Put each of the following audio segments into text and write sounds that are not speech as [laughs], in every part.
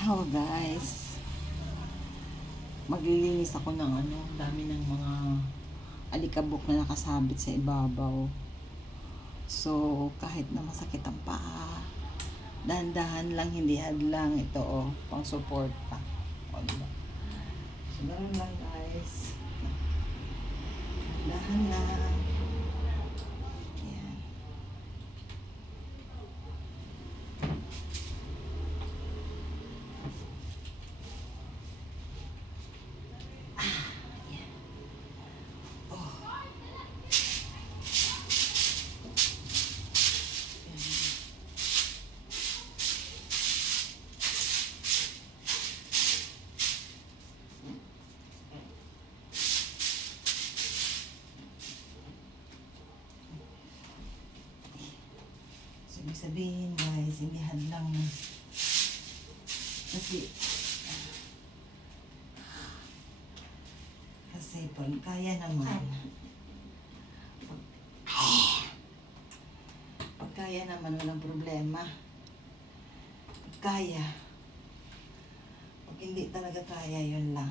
Hello guys. Maglilinis ako ng ano, dami ng mga alikabok na nakasabit sa ibabaw. So, kahit na masakit ang paa, dahan-dahan lang, hindi hadlang. Ito oh, pang support pa. O, diba? So, lang guys. Dahan lang. Sabihin guys, hindi hadlang na. Kasi, kasi pag kaya naman, pag, pag kaya naman, walang problema. Kaya, pag hindi talaga kaya, yun lang.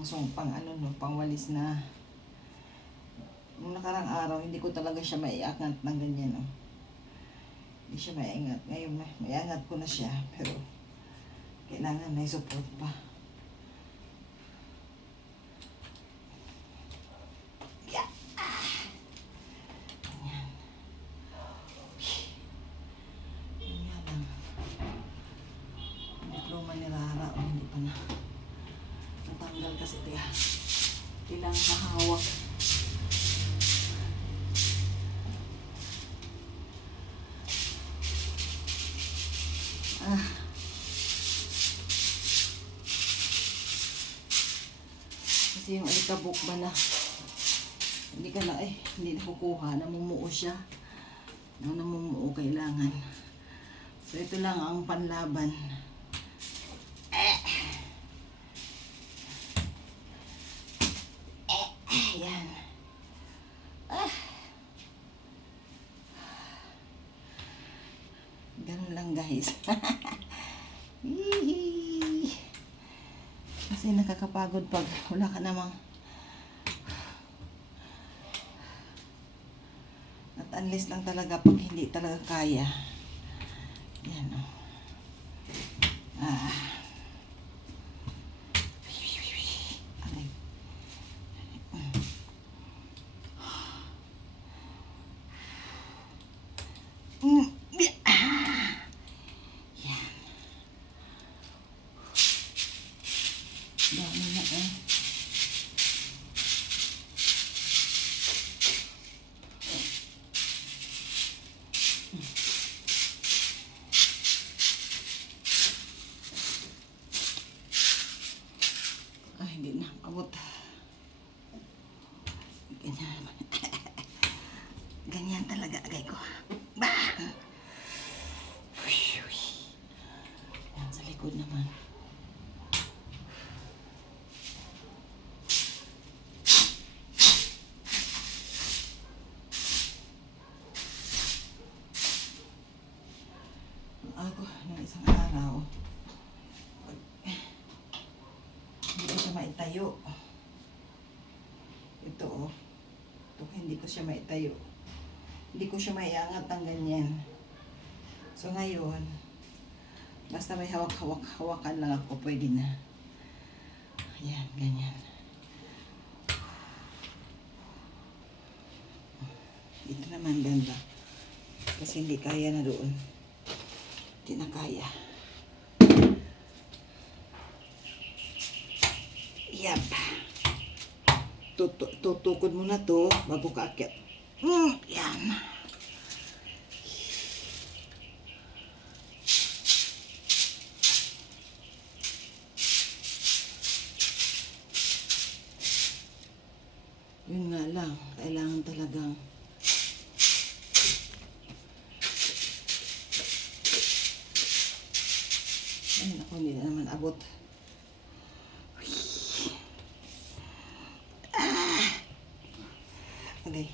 Pang pang ano no, pang walis na nung nakarang araw hindi ko talaga siya maiangat ng ganyan no. Hindi siya maiangat. Ngayon maiangat ko na siya pero kailangan may support pa. Yeah. Ayan. Yun nga lang. Ang diploma ni Rara o hindi pa na. Natanggal kasi ito yan. Ilang kahawak. Ah. Kasi yung alikabok ba na hindi ka na eh, hindi nakukuha, namumuo siya. Nung namumuo kailangan. So ito lang ang panlaban. Ayan. Ah. Ganun lang guys. [laughs] Kasi nakakapagod pag wala ka namang at unless lang talaga pag hindi talaga kaya. Yan o. Ah. Aray. Mm, Abot. Ganyan. [laughs] Ganyan talaga, agay ko. Bah! Yan, sa likod naman. Ako, ng isang araw, hindi ko siya maitayo. Ito oh. Ito hindi ko siya maitayo. Hindi ko siya maiangat ng ganyan. So ngayon, basta may hawak-hawak-hawakan lang ako, pwede na. Ayan, ganyan. Ito naman ganda. Kasi hindi kaya na doon. Hindi na kaya. Yap. Tutu- tutukod mo na to bago ka akyat. Mm, yan. Yun nga lang, kailangan talagang Ay, naku, hindi na naman abot. નહીં